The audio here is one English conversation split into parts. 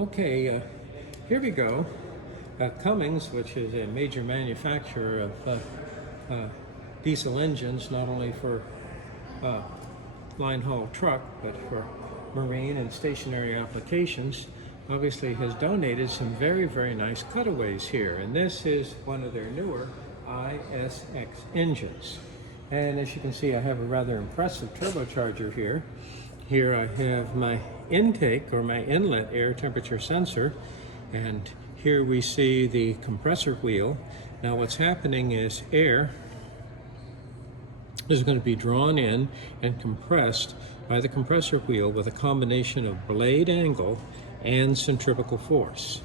Okay, here we go. Cummins, which is a major manufacturer of diesel engines, not only for line haul truck, but for marine and stationary applications, obviously has donated some very, very nice cutaways here. And this is one of their newer ISX engines. And as you can see, I have a rather impressive turbocharger here. Here I have my intake or my inlet air temperature sensor, and here we see the compressor wheel. Now what's happening is air is going to be drawn in and compressed by the compressor wheel with a combination of blade angle and centrifugal force.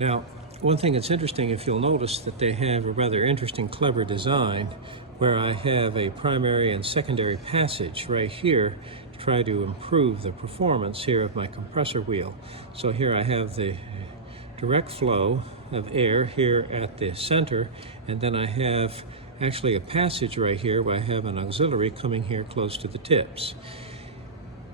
Now, one thing that's interesting, if you'll notice that they have a rather interesting, clever design where I have a primary and secondary passage right here to try to improve the performance here of my compressor wheel. So here I have the direct flow of air here at the center, and then I have actually a passage right here where I have an auxiliary coming here close to the tips.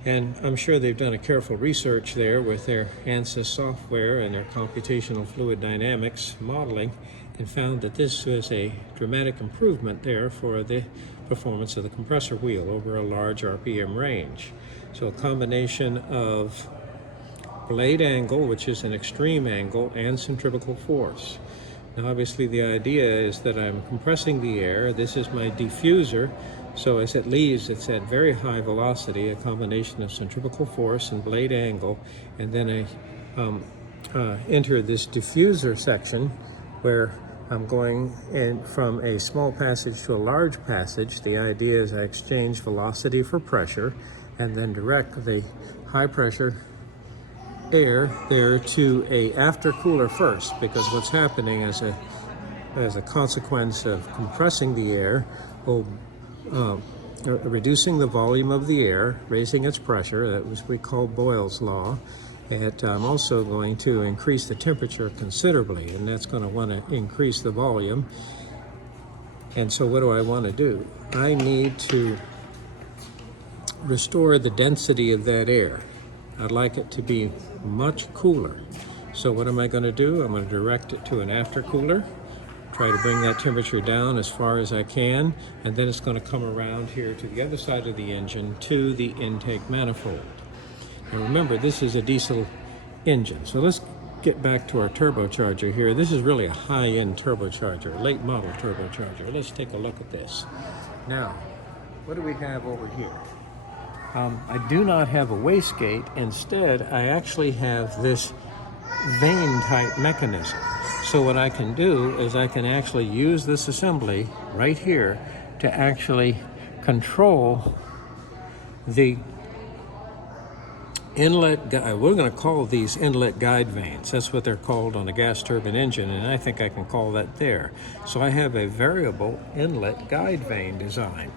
And I'm sure they've done a careful research there with their ANSYS software and their computational fluid dynamics modeling, and found that this was a dramatic improvement there for the performance of the compressor wheel over a large RPM range. So a combination of blade angle, which is an extreme angle, and centrifugal force. Now obviously the idea is that I'm compressing the air. This is my diffuser, so as it leaves, it's at very high velocity, a combination of centrifugal force and blade angle, and then I enter this diffuser section where I'm going in from a small passage to a large passage. The idea is I exchange velocity for pressure and then direct the high pressure air there to a aftercooler first, because what's happening as a consequence of compressing the air will reducing the volume of the air, raising its pressure. That was what we call Boyle's law. And I'm also going to increase the temperature considerably, and that's going to want to increase the volume. And so what do I want to do? I need to restore the density of that air. I'd like it to be much cooler. So what am I going to do? I'm going to direct it to an aftercooler, try to bring that temperature down as far as I can, and then it's going to come around here to the other side of the engine to the intake manifold. And remember, this is a diesel engine. So let's get back to our turbocharger here. This is really a high-end turbocharger, late model turbocharger. Let's take a look at this. Now, what do we have over here? I do not have a wastegate. Instead, I actually have this vane type mechanism. So what I can do is I can actually use this assembly right here to actually control the inlet, we're going to call these inlet guide vanes. That's what they're called on a gas turbine engine, and I think I can call that there. So I have a variable inlet guide vane design.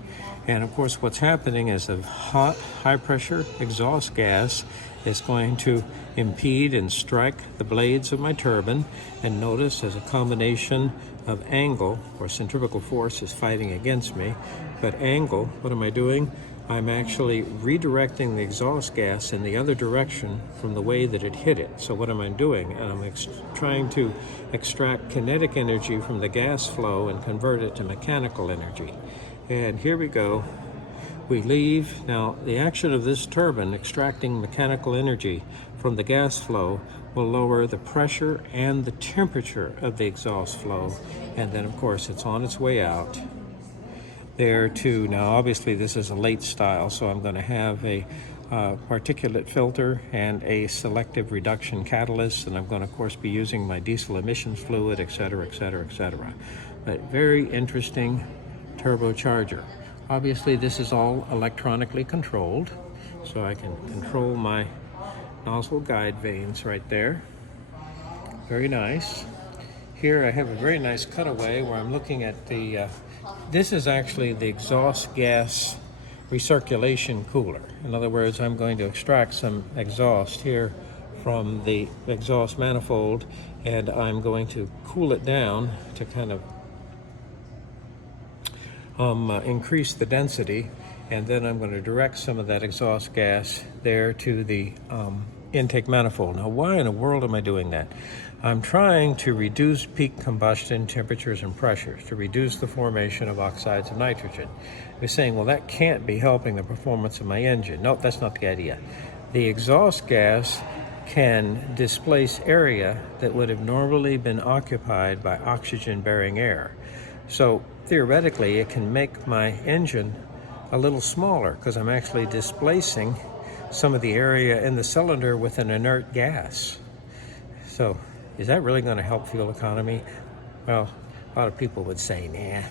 And of course what's happening is a hot, high-pressure exhaust gas is going to impede and strike the blades of my turbine. And notice as a combination of angle, or centrifugal force is fighting against me, but angle, what am I doing? I'm actually redirecting the exhaust gas in the other direction from the way that it hit it. So what am I doing? I'm trying to extract kinetic energy from the gas flow and convert it to mechanical energy. And here we go. We leave. Now, the action of this turbine extracting mechanical energy from the gas flow will lower the pressure and the temperature of the exhaust flow. And then, of course, it's on its way out there too. Now obviously this is a late style, so I'm going to have a particulate filter and a selective reduction catalyst, and I'm going to of course be using my diesel emissions fluid, etc., etc., etc. But very interesting turbocharger. Obviously this is all electronically controlled, so I can control my nozzle guide vanes right there. Very nice. Here I have a very nice cutaway where I'm looking at the this is actually the exhaust gas recirculation cooler. In other words, I'm going to extract some exhaust here from the exhaust manifold, and I'm going to cool it down to kind of increase the density, and then I'm going to direct some of that exhaust gas there to the intake manifold. Now, why in the world am I doing that? I'm trying to reduce peak combustion temperatures and pressures, to reduce the formation of oxides of nitrogen. You're saying, well, that can't be helping the performance of my engine. No, that's not the idea. The exhaust gas can displace area that would have normally been occupied by oxygen-bearing air. So theoretically, it can make my engine a little smaller because I'm actually displacing some of the area in the cylinder with an inert gas. So is that really going to help fuel economy? Well, a lot of people would say, nah,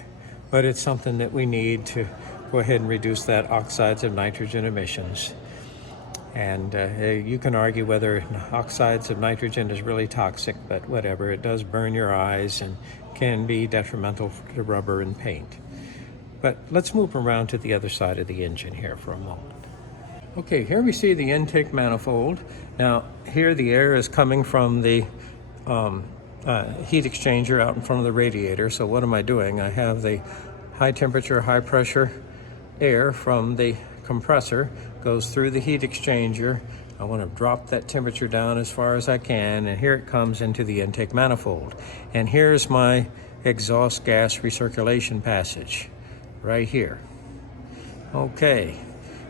but it's something that we need to go ahead and reduce that oxides of nitrogen emissions. And you can argue whether oxides of nitrogen is really toxic, but whatever, it does burn your eyes and can be detrimental to rubber and paint. But let's move around to the other side of the engine here for a moment. Okay, here we see the intake manifold. Now, here the air is coming from the heat exchanger out in front of the radiator. So what am I doing? I have the high temperature, high pressure air from the compressor goes through the heat exchanger. I want to drop that temperature down as far as I can, and here it comes into the intake manifold. And here's my exhaust gas recirculation passage right here. Okay,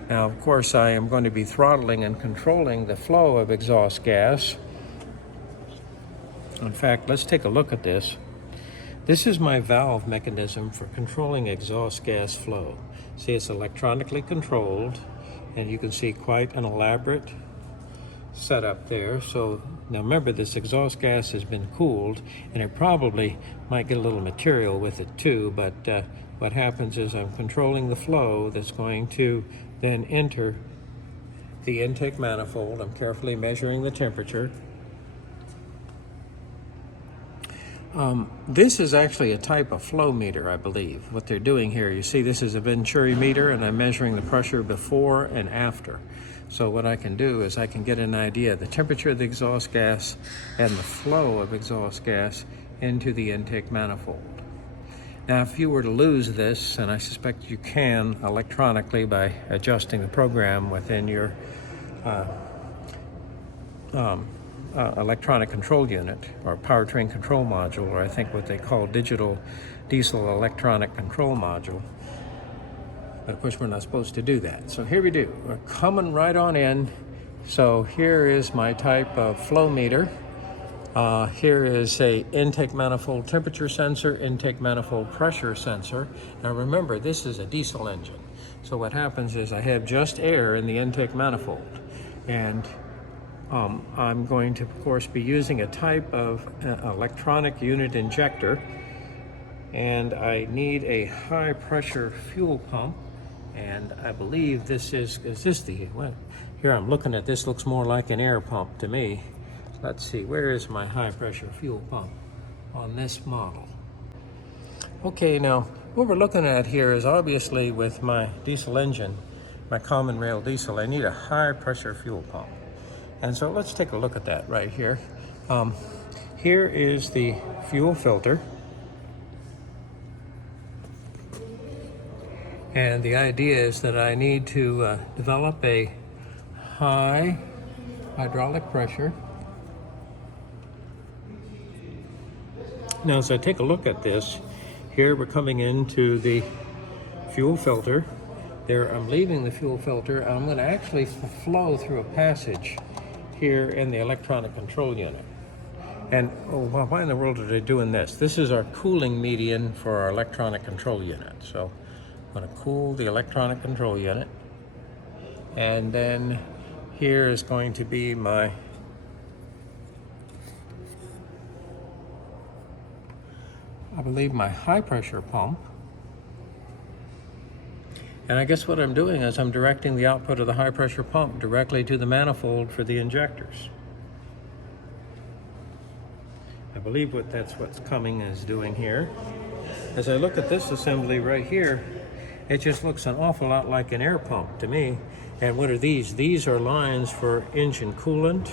now of course I am going to be throttling and controlling the flow of exhaust gas. In fact, let's take a look at this. This is my valve mechanism for controlling exhaust gas flow. See, it's electronically controlled, and you can see quite an elaborate setup there. So now remember, this exhaust gas has been cooled, and it probably might get a little material with it too, but what happens is I'm controlling the flow that's going to then enter the intake manifold. I'm carefully measuring the temperature. This is actually a type of flow meter, I believe. What they're doing here, you see this is a Venturi meter, and I'm measuring the pressure before and after. So what I can do is I can get an idea of the temperature of the exhaust gas and the flow of exhaust gas into the intake manifold. Now, if you were to lose this, and I suspect you can electronically by adjusting the program within your electronic control unit or powertrain control module, or I think what they call digital diesel electronic control module. But of course, we're not supposed to do that. So here we do. We're coming right on in. So here is my type of flow meter. Here is a intake manifold temperature sensor, intake manifold pressure sensor. Now remember, this is a diesel engine. So what happens is I have just air in the intake manifold. And I'm going to, of course, be using a type of electronic unit injector. And I need a high pressure fuel pump. And I believe this is this the, well, here I'm looking at this, looks more like an air pump to me. Let's see, where is my high pressure fuel pump on this model? Okay, now what we're looking at here is obviously with my diesel engine, my common rail diesel, I need a high pressure fuel pump. And so let's take a look at that right here. Here is the fuel filter. And the idea is that I need to develop a high hydraulic pressure. Now, as I take a look at this, here we're coming into the fuel filter. There, I'm leaving the fuel filter, and I'm going to actually flow through a passage here in the electronic control unit. And why in the world are they doing this? This is our cooling median for our electronic control unit. So I'm going to cool the electronic control unit. And then here is going to be my I believe my high pressure pump. And I guess what I'm doing is I'm directing the output of the high pressure pump directly to the manifold for the injectors. I believe that's what's coming is doing here. As I look at this assembly right here, it just looks an awful lot like an air pump to me. And what are these? These are lines for engine coolant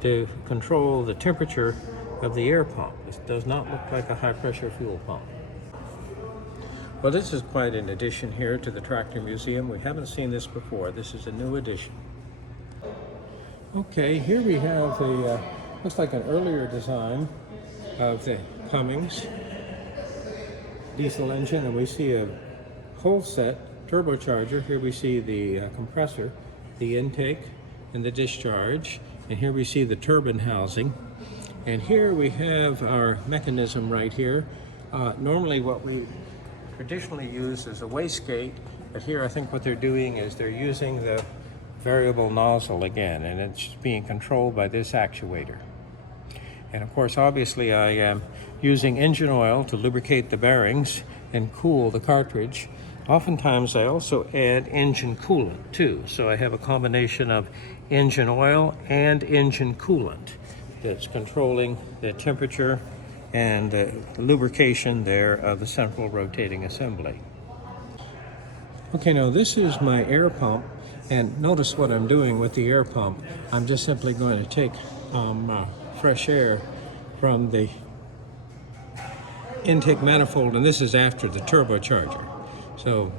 to control the temperature of the air pump. This does not look like a high pressure fuel pump. Well, this is quite an addition here to the Tractor Museum. We haven't seen this before. This is a new addition. Okay, here we have a, looks like an earlier design of the Cummins diesel engine, and we see a whole set turbocharger. Here we see the compressor, the intake, and the discharge. And here we see the turbine housing. And here we have our mechanism right here. Normally what we traditionally use is a wastegate, but here I think what they're doing is they're using the variable nozzle again, and it's being controlled by this actuator. And of course, obviously, I am using engine oil to lubricate the bearings and cool the cartridge. Oftentimes, I also add engine coolant too. So I have a combination of engine oil and engine coolant that's controlling the temperature and the lubrication there of the central rotating assembly. Okay, now this is my air pump. And notice what I'm doing with the air pump. I'm just simply going to take fresh air from the intake manifold, and this is after the turbocharger. So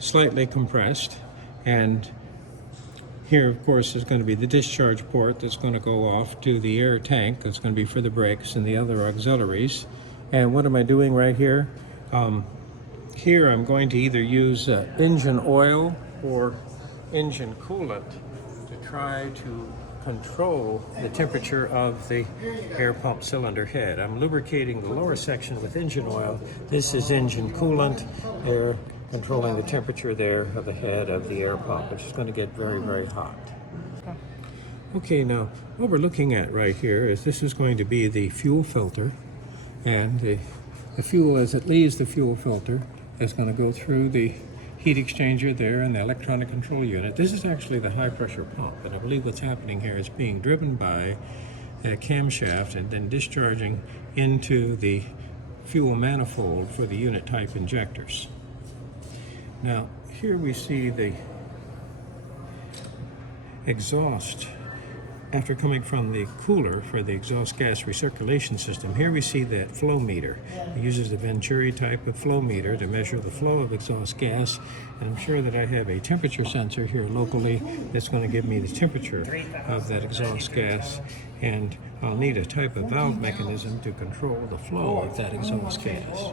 slightly compressed, and here of course is going to be the discharge port that's going to go off to the air tank that's going to be for the brakes and the other auxiliaries. And what am I doing right here? Here I'm going to either use engine oil or engine coolant to try to control the temperature of the air pump cylinder head. I'm lubricating the lower section with engine oil. This is engine coolant. They're controlling the temperature there of the head of the air pump, which is going to get very, very hot. Okay, now what we're looking at right here is this is going to be the fuel filter, and the fuel, as it leaves the fuel filter, is going to go through the heat exchanger there and the electronic control unit. This is actually the high pressure pump, and I believe what's happening here is being driven by a camshaft and then discharging into the fuel manifold for the unit type injectors. Now here we see the exhaust after coming from the cooler for the exhaust gas recirculation system. Here we see that flow meter. It uses the Venturi type of flow meter to measure the flow of exhaust gas, and I'm sure that I have a temperature sensor here locally that's going to give me the temperature of that exhaust gas, and I'll need a type of valve mechanism to control the flow of that exhaust gas.